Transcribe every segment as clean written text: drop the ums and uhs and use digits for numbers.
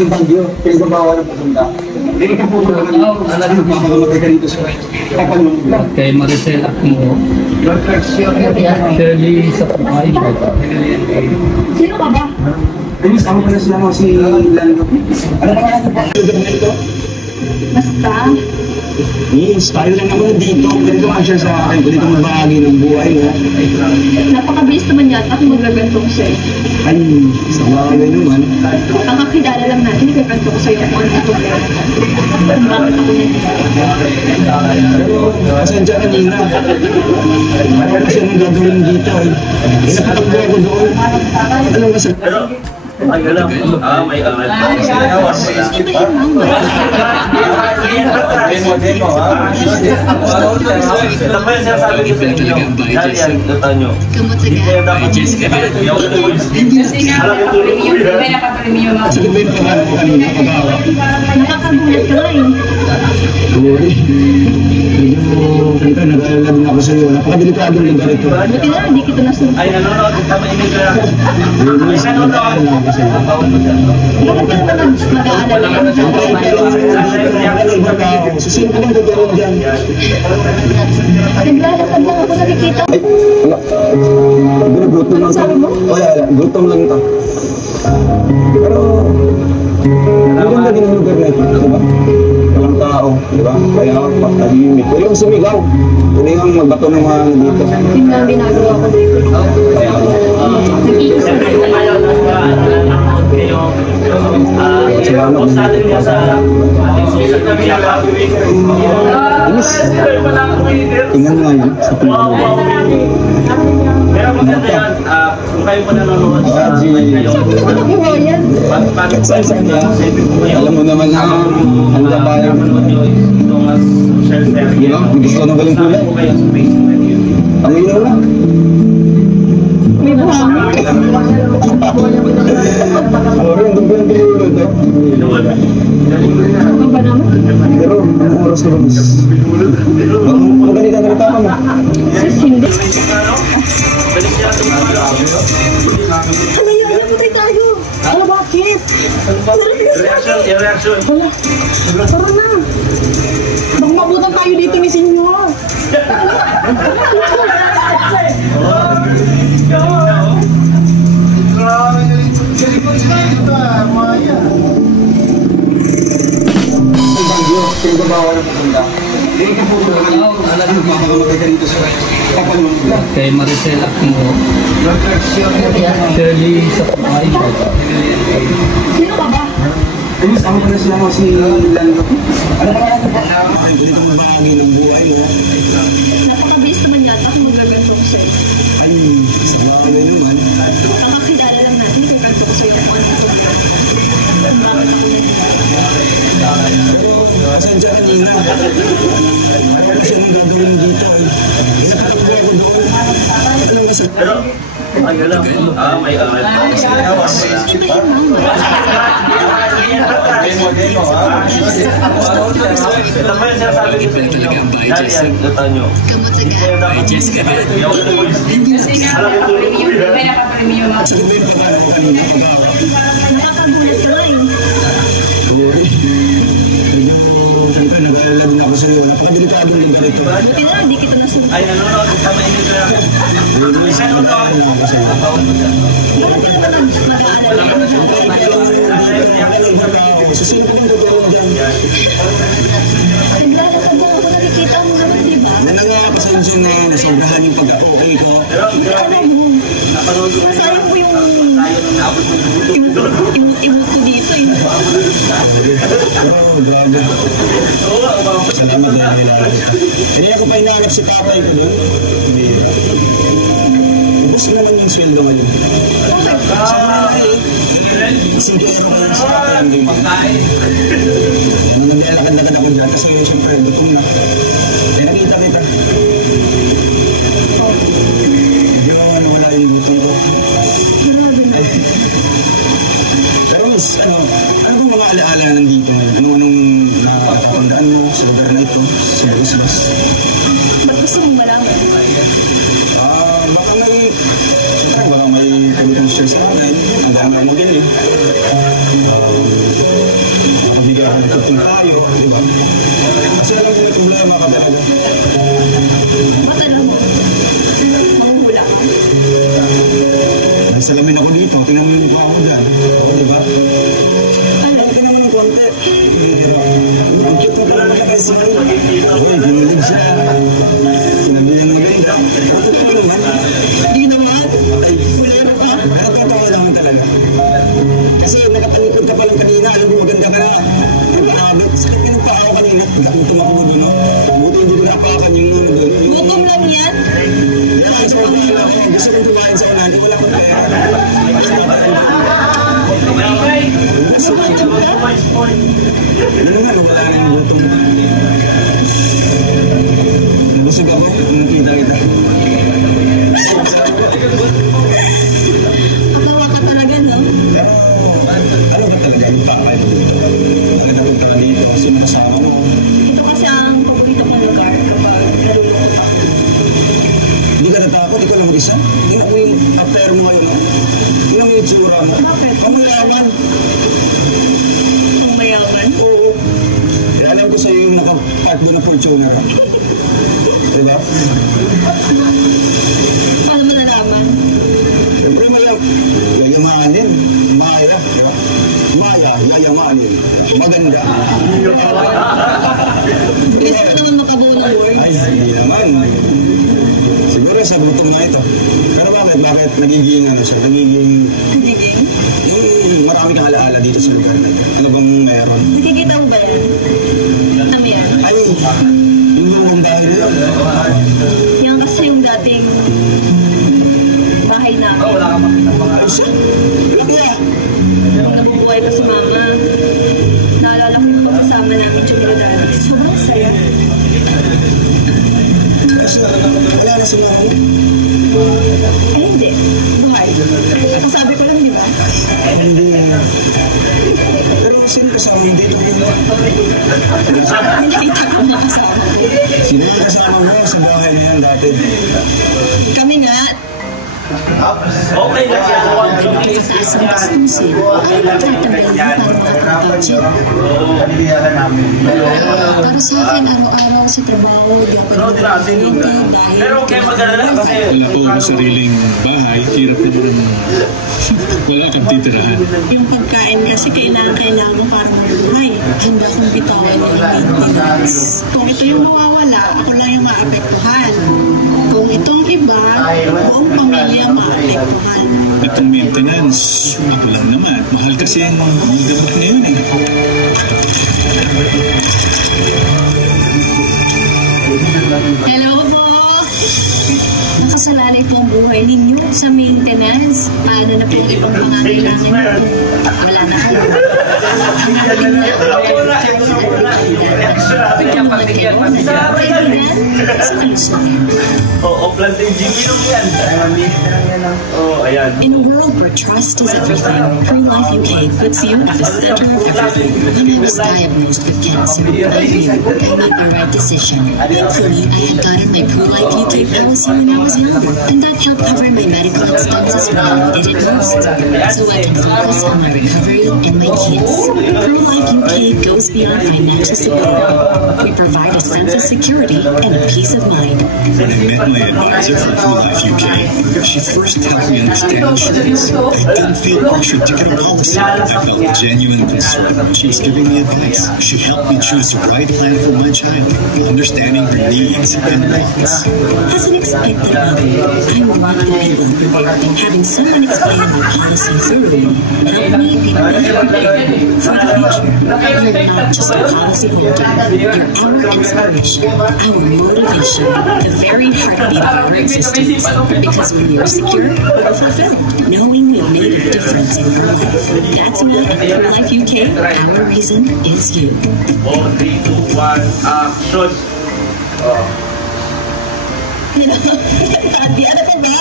Ang bagyo, pinagbabawa ng papunta. Hindi ka po alam mo makakamatay ka dito sa Kapalungga. Kay Maricel Aquino. Shirley sa Pumay. Sino ka ba? Ayun, sama ko na sila mga si Lando. Ano ba nga ito? Basta. Yes, tayo lang naman dito. Ganito nga siya sa akin. Ganito magbahagi ng buhay. Napakabilis naman yata kung magagantong ko sa'yo. Ay, sa bagay na naman. Ang kakilala lang natin, nagkaganto ko sa'yo kung ano ito. Bakit ako nandito? Pasensya kanina. Ano siya nang gagawin dito eh. Inapatagbo ako doon. Ano ba sa... Ay, alam. May alam. Ito yung mama. Demo, Alam mo yung sinasabi ko sa inyo. Dahil yan, ito nyo. Hindi kayo dapat. Jessica. Alam ko tulog ko yan. Sige ba yung pangalan ko kanina? Pag-awa. Nakakagulat ka nga eh. Sorry. Medyo, nag-aalala din ako sa'yo. Napakadelikadong lugar ito. Buti na, hindi kita nasunod. Ay, nanonood. Tama yung ito yan. Ay, nanonood. Bakit ka naman mag-aalala? Sino ka bang gagawin dyan? Naglalakad lang ako nakikita. Ay, wala. Gutom lang to. Wala, gutom lang to. Pero, maganda din ang lugar na ito, di ba? Walang tao, di ba? Kaya patahimik. Huwag yung sumigaw. Huwag yung magbato ng mga dito. Yun nga ang ginagawa ko dito. Nag-iisa na yun. Kung sa atin mo sa ating social na pinapagawin. Inis. Tingnan mo ngayon sa pinagawa. Pero maganda yan, kung kayo pa nanonood sa ngayon, Alam mo naman na handa pa yung gusto ng galing kulay. Ang ilaw na. May buhangin. Sorry, ang dugo ng pinulod. Ano ba naman? Pero, ang oras na ba? Maganda ka mo. Sis, hindi. Ano yan? Namatay tayo. Ano bakit? Reaction. Tara na. Bang mabutan tayo dito ni Senyor. Ang bagyo, pinagbabawa ng papunta. Hindi ka po alam mo makakamatay ka dito sa Kapalungga. Kay Maricel Aquino. Shirley sa Pumay. Sino ka ba? Ayun, sama ko na sila mga si Lando. Ano ba nga ito? Ganito magbahagi ng buhay. Napakabilis naman yata kung magagantong ko sa'yo. Ay, sa bagay na naman. Ang kakilala lang natin, nagkaganto ko sa'yo kung ano ito. Bakit ako nandito? Pasensya kanina. Ano siya nang gagawin dito eh. Inapatagbo ako doon. Ano ba sa... Ay, alam. May alam. Ito yung mama. Demo, Alam mo yung sinasabi ko sa inyo. Dahil yan, ito nyo. Hindi kayo dapat. Jessica. Alam ko tulog ko yan. Sige ba yung pangalan ko kanina? Pag-awa. Nakakagulat ka nga eh. Sorry. Medyo, nag-aalala din ako sa'yo. Napakadelikadong lugar ito. Buti na, hindi kita nasunod. Ay, nanonood. Tama yung ito yan. Ay, nanonood. Bakit ka naman mag-aalala? Sino ka bang gagawin dyan? Naglalakad lang ako nakikita mo naman, di ba? Pasensya na nasobrahan yung pag-okay ko. Pero, grabe. Napanood ko Sayang ko yung imot ko dito eh. Oh, grabe. Salamat dahil hindi ako pa hinahanap si tatay ko doon. Hindi. Ubus na lang yung sweldo ngayon. Hindi ko naman sa tatay ang din. Ano naglalakad-lakad ako dyan kasi siyempre gutom na. Kaya nakita kita. Medyo wala yung gutom ko. Pero miss, ano bang mga alaala nandito? Anong nakakatandaan mo sa lugar na ito? Sa Christmas? Ba't gusto mong malaman? Baka may pagkakang share sa akin. Ang dami mo din eh. Nagtuting tayo, di ba? Kasi alam mo may problema ka talaga. Ba't alam mo? Mahuhula ka. Nasalamin ako dito, tingnan mo yung mukha ko dyan. Di ba? Ano? Tingnan mo ng konti. Di ba? Ang cute mo talaga kasi mo. Uy, ginilig siya. Sinabi niya na ganyan. Ano naman? Di naman. Ay, bulero ka. Pero totoo naman talaga. Kasi nakapalikod ka pa lang kanina, alam mo maganda ka na. Nag-aabot, sakit ka ng paa ko kanina. Nakutom ako doon, no? Buti hindi ko napakan yung ano doon. Gutom lang yan. Kaya sa unahan ako, gusto kong kumain sa unahan, wala akong pera. Gutom ka? Ano nga, wala na yung gutom. Nabusog ako, kung kita-kita. Pagawa ka talaga, no? Pero, ano ba talaga yung pakay? Bakit ako ka dito? Sumasama mo. Ito kasi ang paborito kong lugar kapag nalulungkot ako. Hindi ka natakot, ikaw lang mag-isa. Tingnan mo yung affair mo ngayon, no? Tingnan mo yung tsura mo. Bakit? Ang mayaman. Kung mayaman. Oo. Kaya alam ko sa'yo yung naka-park doon na Fortuner. Diba? Paano mo nalaman? Siyempre yayamanin. Maya, diba? Maya, yayamanin. Maganda. Bilis mo naman makabuo ng words. Ay, hindi naman. Siguro sa butong na ito. Pero bakit? Bakit nagiging ano siya? Nagiging Nagiging? marami kang alaala dito sa lugar na ito. Ano bang meron? Nakikita mo ba yan? Ano yan? Ay, yung lumang dahil yun. Yan kasi yung dating bahay namin. Ay, siya. Laki ah. Nung nabubuhay pa si mama, naalala ko yung pagsasama namin Jumilo Daddy. Sobrang saya. Kasi wala na si mama mo. Ay, hindi. Buhay. Ako sabi ko lang, di ba? Hindi. Pero sino kasama mo dito? Nakita ko mga kasama ko. Sino ang kasama mo sa bahay na yan dati? Kami nga, Okay na siya. Taas ang gastusin ay magtatagal para makapag-budget. Para sa akin, araw-araw sa trabaho, di ako nagpapahinti dahil Pero okay mag-alala kasi Wala po ang sariling bahay, hirap naman wala kang titirahan. yung pagkain kasi kailangan mo para mabuhay. Handa kong bitawan yung maintenance. Kung ito yung mawawala, ako lang yung maapektuhan. Kung itong iba, buong pamilya maapektuhan. Itong maintenance, ako lang naman. Mahal kasi ang gamot ngayon eh. hello po! Nakasalalay po ang buhay ninyo sa maintenance. Paano na po ang ibang pangangailangan nyo? Wala na kayo. Ang akin na, pwede naman kayo na kailangan sa kalusugan. Oo, planting Jimmy nung yan. Oo, ayan. In a world where trust is everything, ProLife UK puts you at the center of everything. When I was diagnosed with cancer, I knew I made the right decision. Thankfully, I had gotten my ProLife UK policy when I was younger, and that helped cover my medical expenses when I needed it most, so I can focus on my recovery and my kids. ProLife UK goes beyond financial support. We provide a sense of security and peace of mind. When I met my advisor from ProLife UK, she first helped me understand insurance. I didn't feel pressured to get a policy. I felt genuine concern. She was giving me advice. She helped me choose the right plan for my child, understanding her needs and wants. As an expected mother, I'm reluctantly prepared. Having someone explain my policy thoroughly helped me be better prepared for the future. You're not just a policy holder, you're our inspiration, our motivation, the very heartbeat of our existence. Because when we're secure, we're fulfilled, knowing we've made a difference in her life. That's why at ProLife UK, our reason is you. 4, 3, 2, 1, action. Adi, ano pa ba?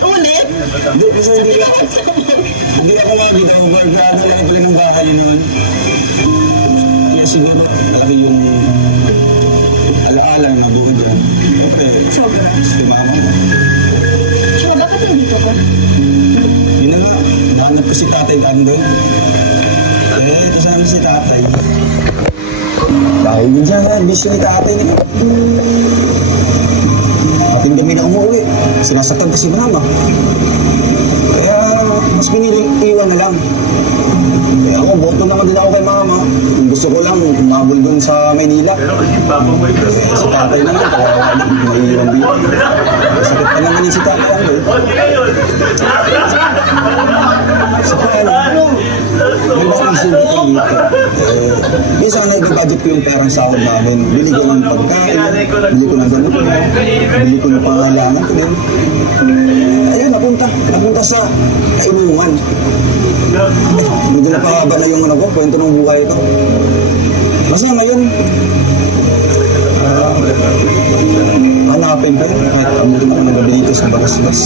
Ulit? Hindi, kasi hindi ako makikita ko ba gaano lang pala ng bahay noon. Kaya siguro malaki yung alaala ng mga bukid doon. Siyempre, Sobra. si mama mo. Siya, bakit nandito ko? Yun na nga, nahanap ko si Tatay Dan doon. kasama si tatay. Dahil din siya, bisyo ni tatay nila. Ating kami na umuwi. Sinasaktan kasi mama. Kaya, mas pinili iwan na lang. Kaya ako, boto naman din ako kay mama. Gusto ko lang, umabol dun sa Maynila. Sa tatay naman, kawawa na, maiiwan dito. Sakit pa naman yung si tatay ang Magandang isip minsan na ibabudget ko yung perang sahod namin. Bili ko ng pagkain, bili ko ng ganito, bili ko ng pangailangan ko din. Ayun, napunta sa kainuman. Medyo napahaba na yung kwento ng buhay ko. Basta ngayon, hanapin ko kahit abutan ako ng gabi dito sa Bagasbas.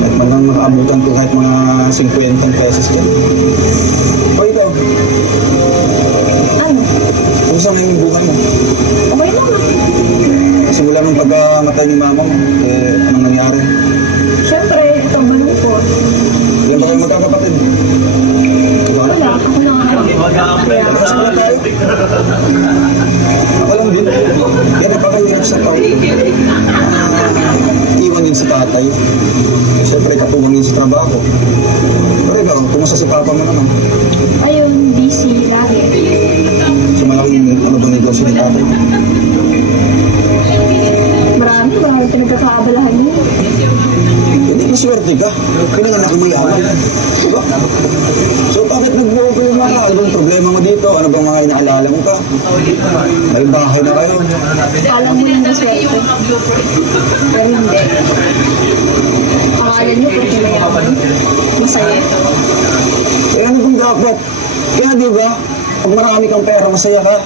Kahit makaabutan ko kahit mga 50 pesos dyan. O ikaw? Ano? Kumusta ngayon yung buhay mo? Okay lang. Simula ng pagkamatay ni mama mo, anong nangyari? Siyempre, itong malungkot. Yan ba kayo magkakapatid? Wala, ako na nga. Basta na tayo. Ako lang din. Kaya napakahirap sa tao. Iwan din si tatay. Siyempre, katuwang din sa trabaho. Pero ikaw, kumusta si papa mo naman? Ayun, busy lagi. So malaking ano ba negosyo ni tatay? Marami ba pinagkakaabalahan niyo? Hindi maswerte ka. Pinanganak mo yaman. Diba? So bakit nagbuo ko yung mga? Ano bang problema mo dito? Ano bang mga inaalala mo ka? May bahay na kayo. Alam mo yung maswerte. Pero hindi. Pangalan niyo kung kinayaman. Masaya. Kaya ano bang dapat? Kaya diba, pag marami kang pera, masaya ka.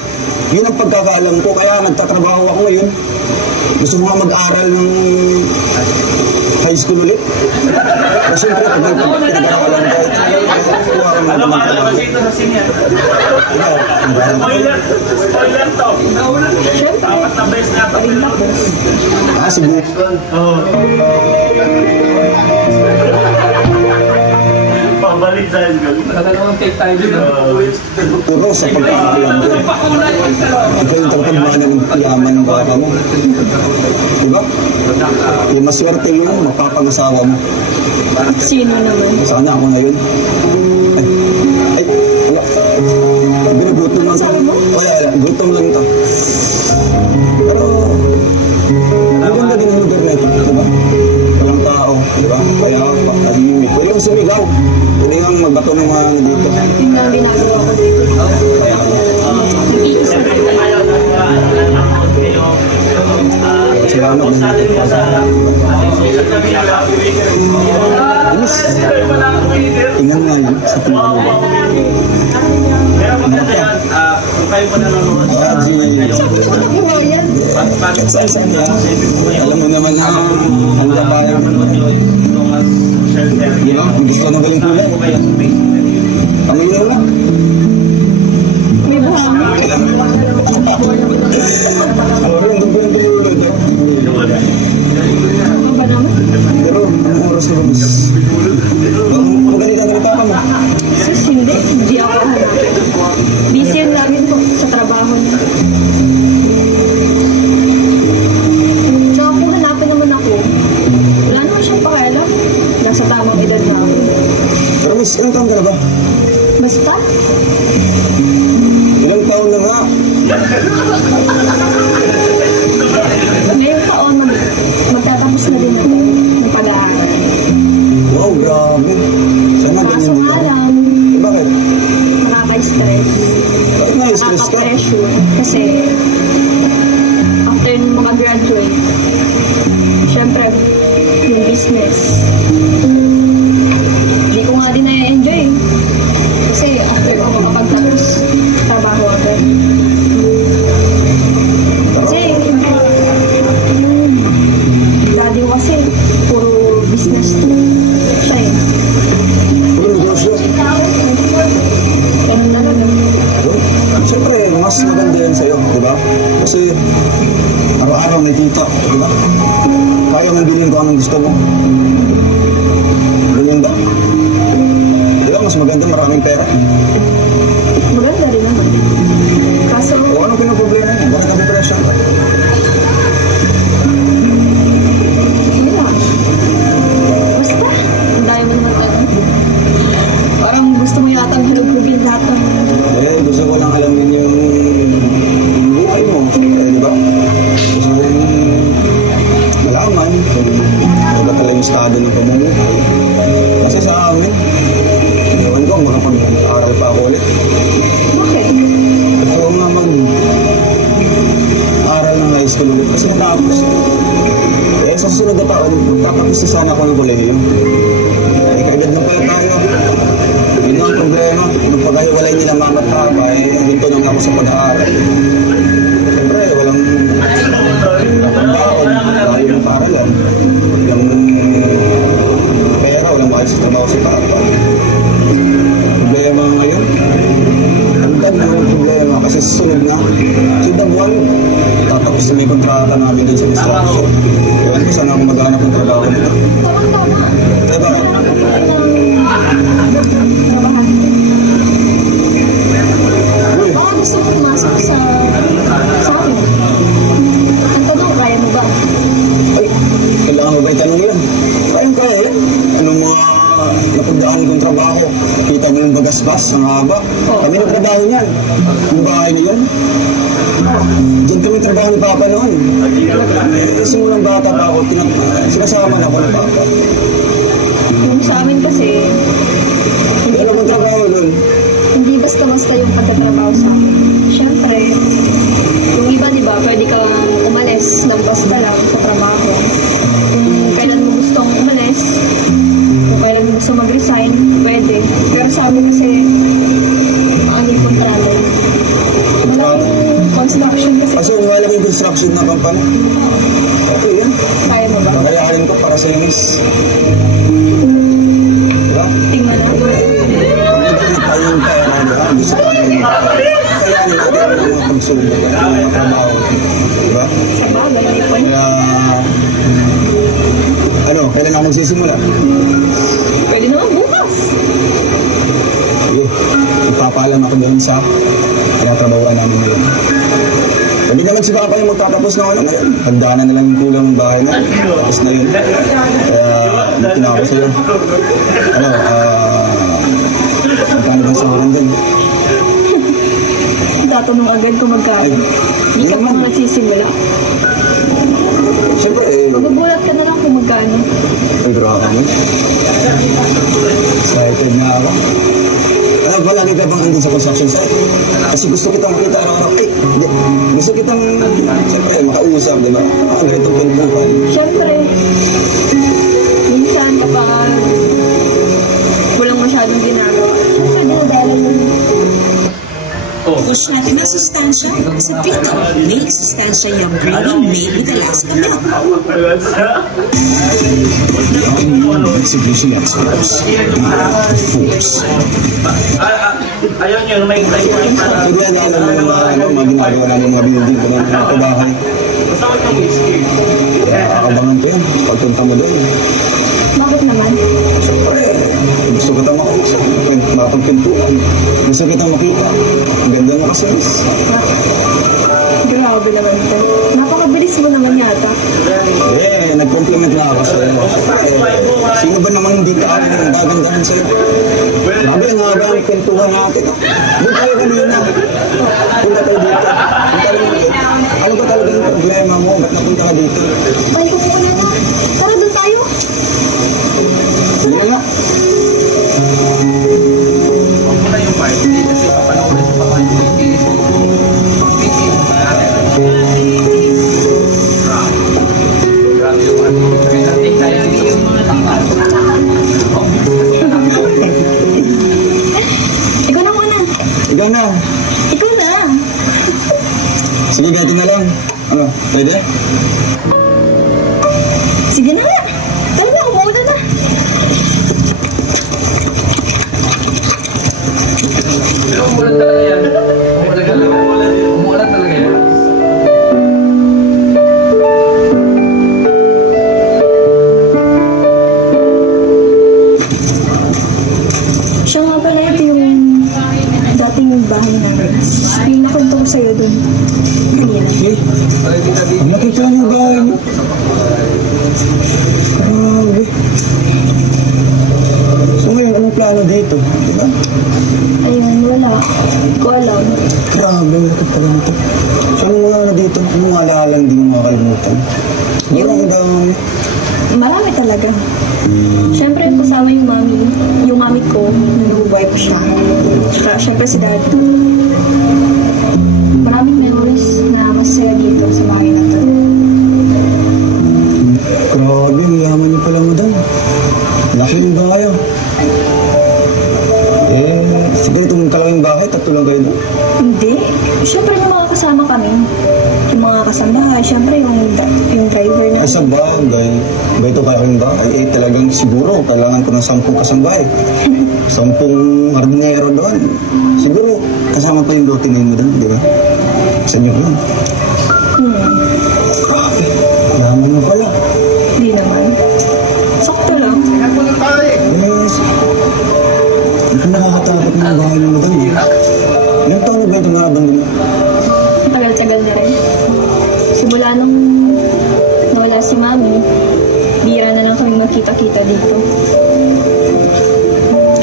Yun ang pagkakaalam ko. Kaya nagtatrabaho ako ngayon. Gusto mo nga mag-aral ng high school ulit? Kasi siyempre, pag nagtatrabaho lang tayo. Ano ba? Ano ba dito sa senior? Spoiler to. Siyempre. Dapat na best na ito. Sige. Pabalik sa Elgon. Talagang take tayo dito. Pero sa pagkakaalam ko, ikaw yung kapagmana ng yaman ng baka mo. Diba? Yung maswerte yun, mapapangasawa mo. Sino naman? Sana ako ngayon. Ay, wala. Binugutom lang to. Wala, gutom lang to. Pero, maganda din yung lugar na ito, diba? Walang tao, diba? Kaya, tahimik. Pwede yung sumigaw. Pwede yung magbato ng mga dito. Yung na ginagawa ko dito. Nag-iisip ko. Salamat. Alis. Tingnan nga yun sa tingnan mo. Pero maganda yan, kung kayo pa nanonood sa Oo, yan. Alam mo naman na ang labayan. You know, gusto ng galing kulay. Ang ilaw lang. May buhangin. Rin, doon po yung ulit. Ano ba naman? Pero, ang oras na ba? Magaling ka ng papa mo. Sus, hindi ako hanapin. Busy yun lagi po sa trabaho niya. Tsaka kung hanapin naman ako, wala naman siyang pakialam. Nasa tamang edad na ako. Pero miss, ilang taon ka na ba? Basta, Ilang taon na nga? ngayong taon, magtatapos na din ako ng pag-aaral. Wow, grabe. Sana ganyan Kaso din nga ako. lang, Bakit? nakaka-stress. Bakit na-stress ka? Nakaka-pressure. Kasi, after nung mga graduate, syempre, yung business. Hindi ko nga din na-enjoy. Kasi, after ko makapagtapos, trabaho ako. Kasi, yung body ko kasi, puro business siya eh. Puro negosyo. Ganun na lang. Siyempre, mas maganda yan sa'yo, di ba? Kasi, araw-araw nakikita, di ba? Kaya nang bilhin ko anong gusto mo. Ganyan ba? Di ba, mas maganda maraming pera. Bakit? Oo nga mag-aral ng high school ulit kasi natapos. Eh, sa susunod na taon, magtatapos na sana ako ng kolehiyo. Eh, kagad na pala tayo. Yun ang problema. Nung pagkahiwalay nila mama at papa, eh, ginto lang ako sa pag-aaral. Siyempre, walang baon, walang paralan, walang pera, walang mahal sa trabaho sa papa. Problema ngayon. Ang dami ng problema kasi susunod na buwan, tatapos na may kontrata namin din sa construction. Kaya ko sana ako maghanap ng trabaho nito. Kaya bakit? Baka gusto mo pumasok sa akin. Ang tanong, kaya mo ba? Ay, kailangan mo ba itanong yan? Kaya yan. Anong mga napagdaan kong trabaho? Kita mo yung bagasbas, ang haba. Kami nagtrabaho niyan. Yung bahay niyo yun. Diyan kami trabaho ni Papa noon. Simulang bata pa ako, sinasama na ako ng Papa. Yung sa amin kasi, Hindi alam ang trabaho doon. hindi basta-basta yung pagkatrabaho sa amin. Siyempre, yung iba, di ba, pwede kang umalis ng basta lang sa trabaho. Kung kailan mo gustong umalis, kung kailan mo gusto mag-resign, pwede. Pero sa amin kasi, ano yung kontralo. Malaking construction kasi. Kasi yung malaking construction na company. Okay yan. Kaya mo ba? Kakayanin ko para sa inis. Diba? Tingnan na. Tayong pera, diba? Gusto ko yung kakayanin ko din ang mga pagsulong ng mga trabaho. Diba? Sa bagay, may point. Kaya, kailan ako magsisimula? Pwede naman bukas. Sige, ipapalam ako doon sa trabahoan namin ngayon. Sabi naman si Papa yung magtatapos na ano ngayon. Hagdanan na lang yung kulang ng bahay na. Tapos na yun. Kaya, buti na ako sa'yo. Magkano ba sa akin din? Tatanong agad kung magkano. Hindi ka pang nagsisimula. Siyempre, Magugulat ka na lang kung magkano. ay grabe mo. Excited na ako. Palagi ka bang andun sa construction site? Kasi gusto kitang makita araw-araw. Hindi. Gusto kitang, siyempre, makausap, di ba? Ganitong kwentuhan. Siyempre, minsan kapag walang masyadong ginagawa, siyempre, dinadalan mo. Push natin ang sustansya sa Pito. Make sustansya yung gravy made with Alaska milk. Mitsubishi experts. Force. Ayaw nyo, may Hindi na alam mo mga ginagawa namin mga building ko ng mga bahay. Basta ko yung whiskey. Kaya akabangan ko yan. Pagpunta mo doon. Bakit naman? Siyempre, gusto kitang makausap. Mapagpintuan. Gusto kitang makita. Ang ganda mo kasi. Grabe naman ito. Napakabilis mo naman yata. Nag-compliment na ako sa'yo. Sino ba naman hindi ka alam ng gagandahan sa'yo? Grabe, ang haba ang kwentuhan natin. Doon tayo kanina. Punta tayo dito. Ano ba talaga yung problema mo? Ba't napunta ka dito? Ay, kumuna na. Tara, doon tayo. Sige na nga. Huwag mo na yung party kasi papanoorin ko pa kayo yung video. Grabe yung party. Kaya yung mga lakad. Ikaw na muna. Ikaw na. Ikaw na. Sige, gato na lang. Ano, pwede? Sige na nga. Tara na, umuuna na. Umulan talaga yan. Umulan talaga yan. Siya nga pala ito yung dating yung bahay namin. Yung nakunto ko sa'yo dun. Kanina. Ang nakita niyo bahay niyo. Grabe. So ngayon, anong plano dito? Diba? Ayun, wala. Hindi ko alam. Grabe, malapit pala nito. So anong mga dito? Anong mga alaala hindi mo makakalimutan? Meron ko bang... Marami talaga. Siyempre, kasama yung mami ko, nung nabubuhay ko siya. Siya, Tsaka, syempre si Dad. Maraming memories na masaya dito sa bahay na to. Grabe, mayaman niyo pala, madam. Laki yung bahay, ah. Sige, itong kalawang bahay, tatlo lang kayo doon. Hindi. Syempre yung mga kasama kami. Yung mga kasambahay, syempre yung driver na. Ay, sa bagay. Ba ito kalawang bahay? Talagang siguro, kailangan ko ng 10 kasambahay. 10 hardinero doon. Siguro, kasama pa yung lote na yun mo doon, di ba? Sa inyo doon. Grabe, yaman mo pala. Hindi naman. Sakto lang. Yes. Hindi nakakatakot ng bahay mo doon. Ilang taon na ba ito nakabang doon? Tagal-tagal na rin. Simula nung nawala si Mami, bira na lang kami magkita-kita dito.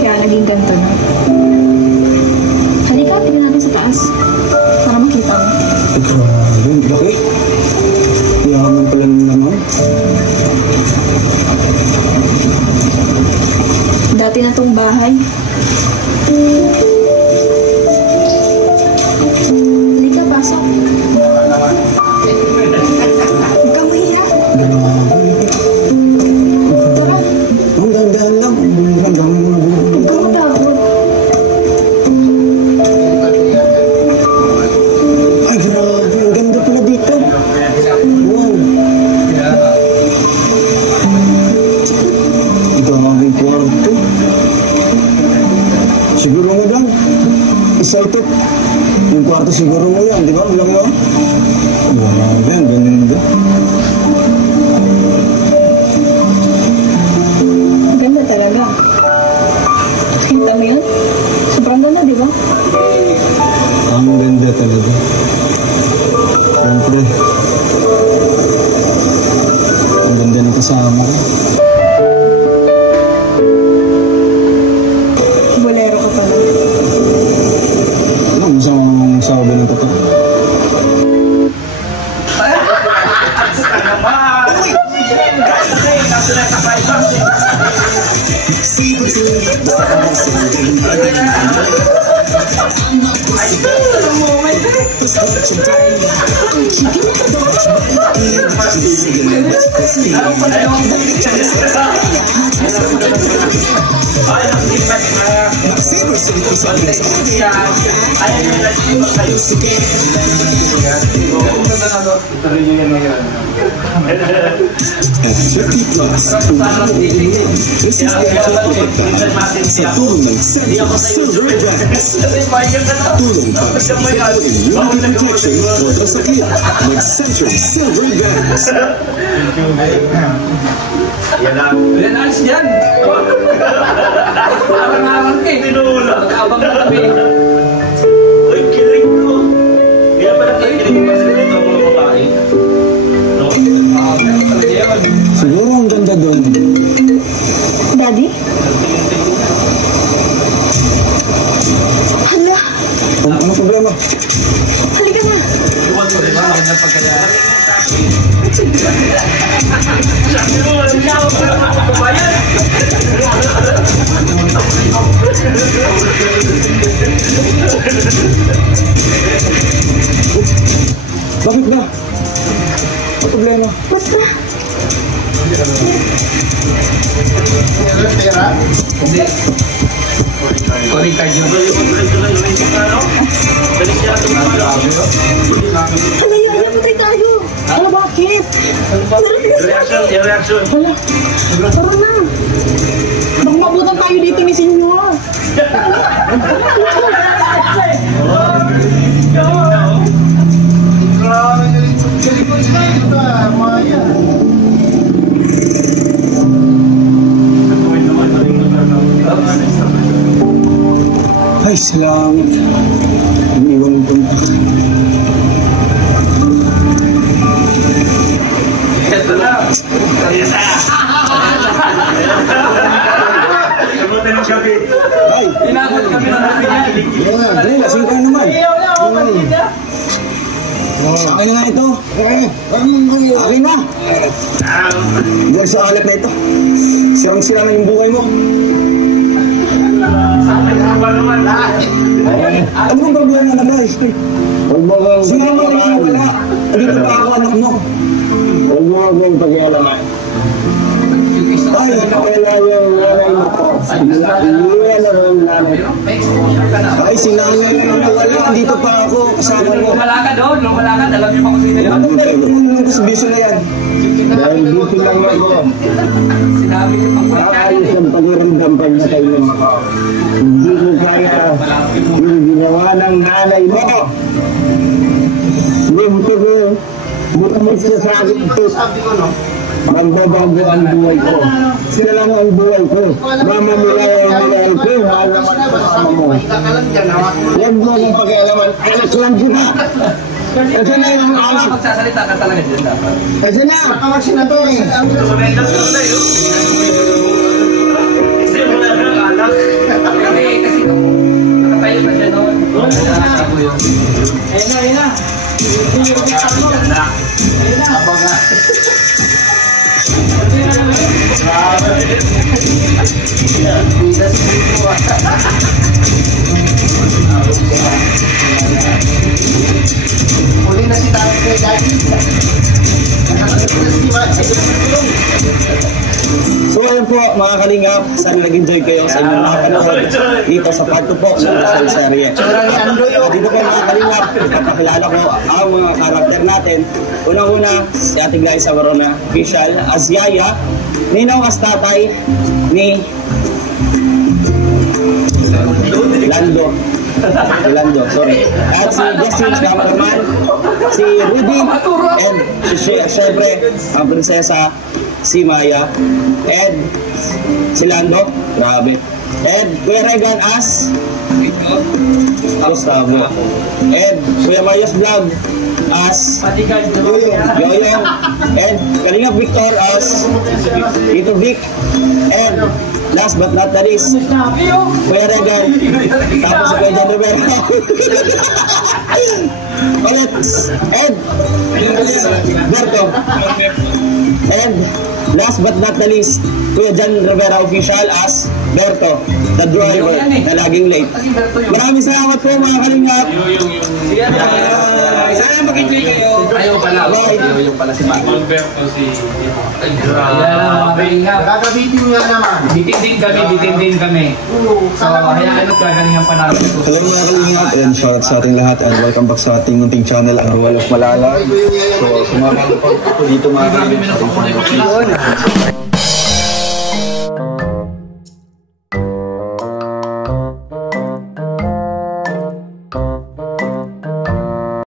Kaya naging ganito na. Halika, tingnan natin sa taas. Para makita mo. Grabe, laki. Yaman pala naman. Dati na tong bahay. Halika, pasok. Huwag kang mahiya. Tara, Ang dahan-dahan lang. Ang dami mo na huwag kang matakot. Ay, grabe. Ang ganda pala dito. Wow. Ito ang aking kwarto. Siguro mo lang. Isa ito. Yung kwarto siguro mo yan. Di ba? Ang laki, oh. Grabe. Ang ganda. Ganda talaga. Kita mo yun? Sobrang ganda, di ba? Ang ganda talaga. Siyempre. Ang ganda ng kasama ko. Bolero ka pala. Ano, gusto mong sabi ng totoo? At 50 plus, this is the sa tulong ng Central Silver Advance. Tulong para sa ikaw immunity protection kontra sakit. Mag-Central Silver Advance. Yan, alis yan. Parang-arang ka eh. Tinula. Abang na kami. Uy, kilig ko. Kaya pala kayo kilig kasi dito ang mga babae. No? Siguro ang ganda doon. Daddy? Hala, Ano problema? halika na. Iwan ko rin ba? Magandang pagkaya. Sabi mo, ikaw ko lang mga kabayan. Bakit ba? Ano problema? Basta. Calling card yun. Hala, yan. Matay tayo. Hala, bakit? Reaction. Hala, tara na. Baka mabutan tayo dito ni Senyor. Ay, salamat. Iniwan mo punta. Ito na. Ay! Inakot kami na natin yan. Dali, lasing ka naman. Akin na ito. Akin na. Dahil sa alat na ito. Sirang-sira na yung buhay mo. Sa akin, naman. Ano bang problema na guys? Huwag mo kang... Sumama ka na wala. Dito pa ako anak mo. Huwag mo kang pag-ialaman. Ay, nakakala yung nanay mo ko. Iyan ang nanay. Ay, si nanay mo wala. Dito pa ako. Kasama mo. Lumala ka doon. Lumala ka. Alam niyo ba kung sino yun? Ano ba yung bisyo na yan? Dahil dito lang ako. Sinabi ko pag Ayos ang pag-iramdam pag natay mo. Hindi mo kaya yung ginawa ng nanay mo. Hindi mo ito. Buta mo siya sa akin ito. Magbabago ang buhay ko. Sila lang ang buhay ko. Mamamulay ang buhay ko. Mahal naman ang kasama mo. Huwag mo ng pag-ialaman. Alas lang sila. Kasi na yung anak. magsasalita ka talaga dyan dapat. Kasi na. Makamasin na to eh. Kasi wala na ang anak. Kasi nung nakatayo na siya noon. Nakatayo yun. Ayun na. Huli na si Tatay kay Daddy. So ayun po mga kalingap, sana nag-enjoy kayo sa inyong mga panahon dito sa part 2 po sa Lasal Serye. Dito po mga kalingap, napakilala ko ang mga karakter natin. Unang-una, si Ate Glyza Barona, official, as Yaya, Ninong as tatay ni Lando, sorry. At si Justin, cameraman, si Rudy, and syempre, ang prinsesa, si Maya, and si Lando, grabe. And Kuya Regan as Gustavo. And Kuya Mayos Vlog as Yoyo. And Kalingap Victor as Tito Vic. And last but not the least, Kuya Regan. Tapos si Kuya John Rivera. Ulit. And Berto. And last but not the least, Kuya John Rivera official as Berto, the driver na laging late. Maraming salamat po mga kalingap. Sana mag-enjoy kayo. Ayaw pala. Ayaw pala si Paco. Alberto si... Gagabitin nga naman. Bitin din kami. So, hayaan at gagalingan pa namin. Hello mga kalingap, and shout out sa ating lahat and welcome back sa ating munting channel, ang Ruel of Malala. So, sumama po dito mga kalingap.